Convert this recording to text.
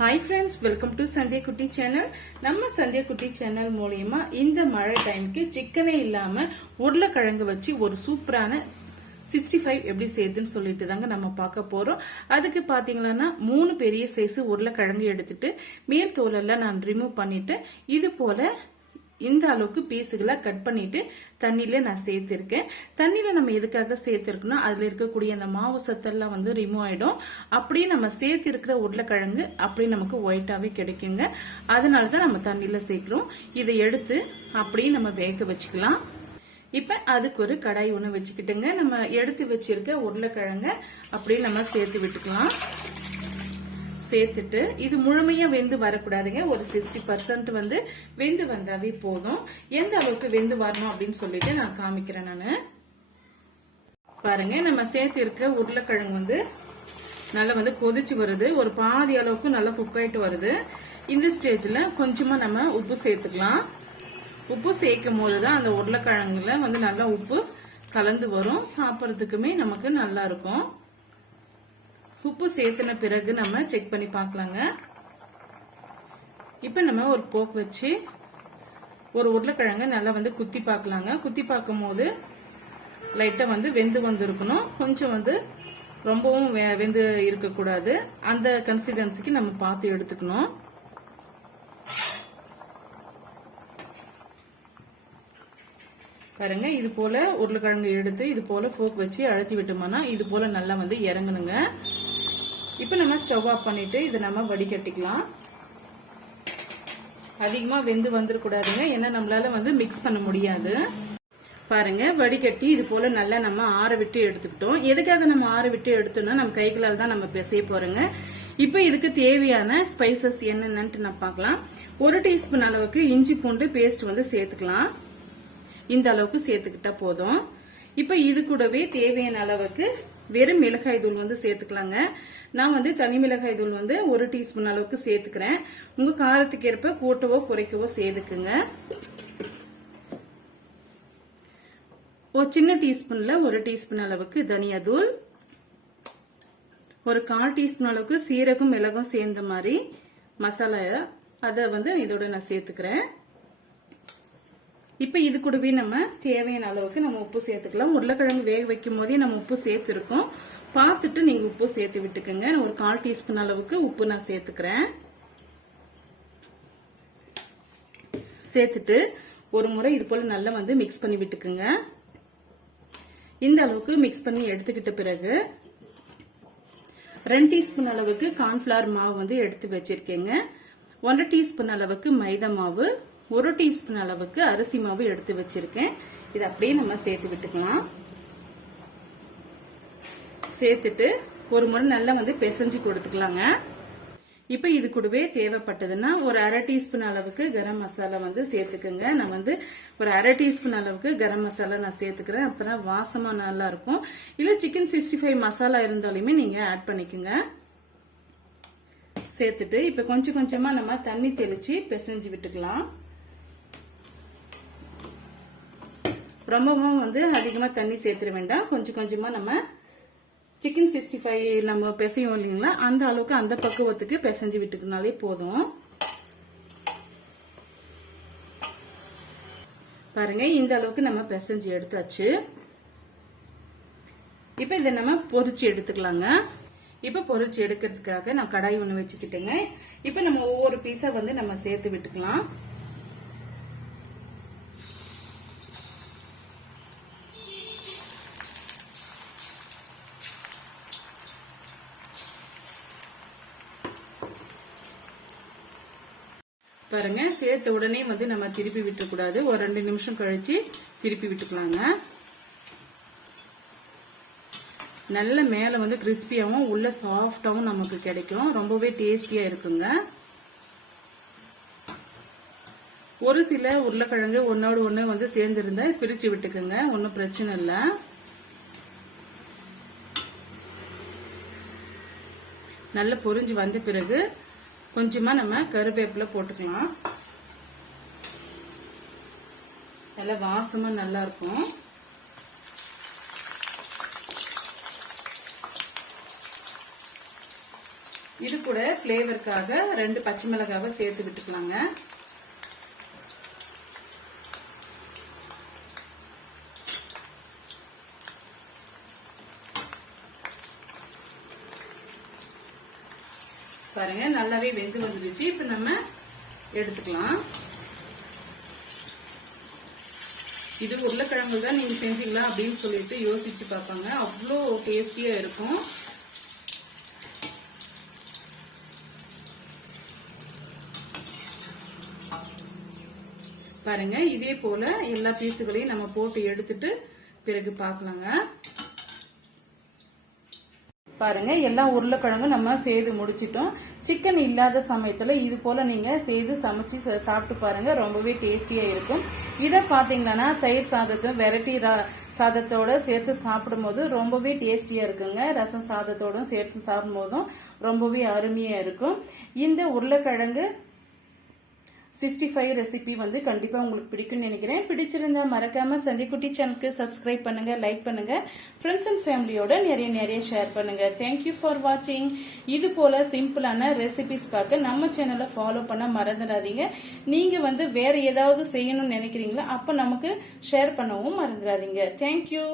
Hi friends, welcome to Sandhya குட்டி channel. நம்ம சந்தியா குட்டி சேனல் மூலியமா இந்த மழை டைமுக்கு சிக்கனே இல்லாம உருளைக்கிழங்கு வச்சு ஒரு சூப்பரான 65 எப்படி செய்யுதுன்னு சொல்லிட்டு தாங்க நம்ம பார்க்க போறோம். அதுக்கு பாத்தீங்கன்னா 3 பெரிய சைஸ் உருளைக்கிழங்கு எடுத்துட்டு மேல் தோலெல்லாம் நான் ரிமூவ் பண்ணிட்டு இது போல இந்த அளவுக்கு பீஸுகளை கட் பண்ணிட்டு தண்ணியில நான் சேர்த்திருக்கேன். தண்ணியில நம்ம எதுக்காக சேர்த்திருக்கோம்னா அதுல இருக்கக்கூடிய அந்த மாவு சத்தெல்லாம் வந்து ரிமூவ் ஆயிடும். அப்படியே நம்ம சேர்த்து இருக்கிற உருளைக்கிழங்கு அப்படியே நமக்கு ஒயிட்டாவே கிடைக்குங்க. அதனாலதான் நம்ம தண்ணியில சேர்க்கிறோம். இதை எடுத்து அப்படியே நம்ம வேக வச்சுக்கலாம். இப்ப அதுக்கு ஒரு கடாய் ஒண்ணு வச்சுக்கிட்டுங்க, நம்ம எடுத்து வச்சிருக்க உருளைக்கிழங்க அப்படியே நம்ம சேர்த்து விட்டுக்கலாம். சேர்த்துட்டு இது முழுமையா வெந்து வரக்கூடாதுங்க, ஒரு 60% வந்து வெந்து வந்தாவே போதும். எந்த அளவுக்கு வெந்து வரணும் அப்படின்னு சொல்லிட்டு நான் காமிக்கிறேன். நானு பாருங்க, நம்ம சேர்த்து இருக்க உருளைக்கிழங்கு வந்து நல்லா வந்து கொதிச்சு வருது. ஒரு பாதி அளவுக்கு நல்லா குக் ஆயிட்டு வருது. இந்த ஸ்டேஜ்ல கொஞ்சமா நம்ம உப்பு சேர்த்துக்கலாம். உப்பு சேர்க்கும் போதுதான் அந்த உருளைக்கிழங்குல வந்து நல்லா உப்பு கலந்து வரும். சாப்பிட்றதுக்குமே நமக்கு நல்லா இருக்கும். உப்பு சேர்த்துன பிறகு நம்ம செக் பண்ணி பார்க்கலாங்க. இப்ப நம்ம ஒரு போக் வச்சு ஒரு உருளைக்கிழங்க நல்லா வந்து குத்தி பார்க்கலாங்க. குத்தி பார்க்கும் போது லைட்டா வந்து வெந்து இருக்கணும். கொஞ்சம் வந்து ரொம்பவும் வெந்து இருக்கக்கூடாது. அந்த கன்சிஸ்டன்சிக்கு நம்ம பார்த்து எடுத்துக்கணும். பாருங்க, இது போல உருளைக்கிழங்கு எடுத்து இது போல போக் வச்சு அழுத்தி விட்டோம்னா இது போல நல்லா வந்து இறங்கணுங்க. இப்ப நம்ம ஸ்டவ் ஆஃப் பண்ணிட்டு இதை நம்ம வடிகட்டிக்கலாம். அதிகமா வெந்து வந்துடக்கூடாதுங்க, ஏன்னா நம்மளால வந்து மிக்ஸ் பண்ண முடியாது. பாருங்க, வடிகட்டி இது போல நல்லா நம்ம ஆற விட்டு எடுத்துக்கிட்டோம். எதுக்காக நம்ம ஆற விட்டு எடுத்தோம்னா நம்ம கைகளால் தான் நம்ம பிசைய போறோங்க. இப்ப இதுக்கு தேவையான ஸ்பைசஸ் என்னென்னு நான் பார்க்கலாம். 1 டீஸ்பூன் அளவுக்கு இஞ்சி பூண்டு பேஸ்ட் வந்து சேர்த்துக்கலாம். இந்த அளவுக்கு சேர்த்துக்கிட்டா போதும். இப்ப இது கூடவே தேவையான அளவுக்கு வெறும் மிளகாய் தூள் வந்து சேர்த்துக்கலாங்க. நான் வந்து தனி மிளகாய் தூள் வந்து 1 டீஸ்பூன் அளவுக்கு சேர்த்துக்கிறேன். உங்க காரத்துக்கு ஏற்ப கூட்டவோ குறைக்கவோ சேர்த்துக்குங்க. ஒரு சின்ன டீஸ்பூன்ல 1 டீஸ்பூன் அளவுக்கு தனியா தூள், ஒரு 1/4 டீஸ்பூன் அளவுக்கு சீரகம் மிளகும் சேர்ந்த மாதிரி மசாலா அத வந்து இதோட நான் சேர்த்துக்கிறேன். இப்ப இது கூடவே நம்ம தேவையான அளவுக்கு நம்ம உப்பு சேர்த்துக்கலாம். உருளைக்கிழங்கு வேக வைக்கும் போதே நம்ம உப்பு சேர்த்திருக்கோம். பார்த்துட்டு நீங்க உப்பு சேர்த்து விட்டுக்கோங்க. ஒரு 1/4 டீஸ்பூன் அளவுக்கு உப்பு நான் சேர்த்துக்கிறேன். சேர்த்துட்டு ஒரு முறை இது போல நல்லா வந்து மிக்ஸ் பண்ணி விட்டுக்குங்க. இந்த அளவுக்கு மிக்ஸ் பண்ணி எடுத்துக்கிட்ட பிறகு 2 டீஸ்பூன் அளவுக்கு கார்ன்ஃபிளவர் மாவு வந்து எடுத்து வச்சிருக்கேங்க. 1 டீஸ்பூன் அளவுக்கு மைதா மாவு, 1 டீஸ்பூன் அளவுக்கு அரிசி மாவு எடுத்து வச்சிருக்கேன். இது அப்படியே நம்ம சேர்த்து விட்டுக்கலாம். சேர்த்துட்டு ஒரு முறை நல்லா வந்து பிசைஞ்சு கொடுத்துக்கலாங்க. இப்ப இது கூடவே தேவைப்பட்டதுன்னா ஒரு 1/2 டீஸ்பூன் அளவுக்கு கரம் மசாலா வந்து சேர்த்துக்குங்க. நான் வந்து ஒரு 1/2 டீஸ்பூன் அளவுக்கு கரம் மசாலா நான் சேர்த்துக்கிறேன். அப்பதான் வாசமா நல்லா இருக்கும். இல்ல சிக்கன் 65 மசாலா இருந்தாலுமே நீங்க ஆட் பண்ணிக்கோங்க. சேர்த்துட்டு இப்ப கொஞ்சம் கொஞ்சமா நம்ம தண்ணி தெளிச்சு பிசைஞ்சு விட்டுக்கலாம். ரொம்பவும் வந்து அதிகமா தண்ணி சேர்த்துட வேண்டாம். கொஞ்சம் கொஞ்சமா நம்ம சிக்கன் 65 நம்ம பிசையும் இல்லைங்களா, அந்த அளவுக்கு அந்த பக்குவத்துக்கு பிசைஞ்சு விட்டுக்கினாலே போதும். பாருங்க, இந்த அளவுக்கு நம்ம பிசைஞ்சு எடுத்தாச்சு. இப்ப இதை நம்ம பொரிச்சு எடுத்துக்கலாங்க. இப்ப பொரிச்சு எடுக்கிறதுக்காக நான் கடாய் ஒண்ணு வச்சுக்கிட்டேங்க. இப்ப நம்ம ஒவ்வொரு பீஸா வந்து நம்ம சேர்த்து விட்டுக்கலாம். பாருங்க, சேர்த்த உடனே வந்து நம்ம திருப்பி விட்டுக்கூடாது. ஒரு 2 நிமிஷம் கழிச்சு திருப்பி விட்டுக்கலாங்க. நல்ல மேல வந்து கிறிஸ்பியாவும் உள்ள சாஃப்டாவும் நமக்கு கிடைக்கும். ரொம்பவே டேஸ்டியா இருக்குங்க. ஒரு சில உருளைக்கிழங்கு ஒன்னோடு ஒண்ணு வந்து சேர்ந்து இருந்தா பிரிச்சு விட்டுக்குங்க, ஒன்னும் பிரச்சனை இல்ல. நல்ல பொரிஞ்சு வந்த பிறகு கொஞ்சமா நம்ம கருவேப்பிலை போட்டுக்கலாம். நல்ல வாசமா நல்லா இருக்கும். இது கூட ஃபிளேவருக்காக 2 பச்சை மிளகாவை சேர்த்து விட்டுக்கலாங்க. பாருங்க நல்லாவே வெந்து வந்துருச்சு. இப்ப நம்ம எடுத்துக்கலாம். இது உருளைக்கிழங்கு தான் நீங்க செஞ்சீங்களா அப்படின்னு சொல்லிட்டு யோசிச்சு பார்ப்பாங்க. அவ்வளோ டேஸ்டியா இருக்கும். பாருங்க இதே போல எல்லா பீஸுகளையும் நம்ம போட்டு எடுத்துட்டு பிறகு பார்க்கலாங்க. பாருங்க எல்லா உருளைக்கிழங்கும் நம்ம செய்து முடிச்சிட்டோம். சிக்கன் இல்லாத சமயத்துல இது போல நீங்க செய்து சமைச்சு சாப்பிட்டு பாருங்க. ரொம்பவே டேஸ்டியா இருக்கும். இத பாத்தீங்கன்னா தயிர் சாதத்தும் வெரைட்டி சாதத்தோட சேர்த்து சாப்பிடும் போது ரொம்பவே டேஸ்டியா இருக்குங்க. ரசம் சாதத்தோட சேர்த்து சாப்பிடும் போதும் ரொம்பவே அருமையா இருக்கும். இந்த உருளைக்கிழங்கு 65 ரெசிபி வந்து கண்டிப்பா உங்களுக்கு பிடிக்கும்னு நினைக்கிறேன். பிடிச்சிருந்தா மறக்காம சந்திக்குட்டி சேனலுக்கு சப்ஸ்கிரைப் பண்ணுங்க, லைக் பண்ணுங்க, ஃப்ரெண்ட்ஸ் அண்ட் ஃபேமிலியோட நிறைய ஷேர் பண்ணுங்க. தேங்க்யூ ஃபார் வாட்சிங். இது போல சிம்பிளான ரெசிபிஸ் பார்க்க நம்ம சேனலை ஃபாலோ பண்ண மறந்துடாதீங்க. நீங்க வந்து வேற ஏதாவது செய்யணும்னு நினைக்கிறீங்களா அப்ப நமக்கு ஷேர் பண்ணவும் மறந்துடாதீங்க. தேங்க்யூ.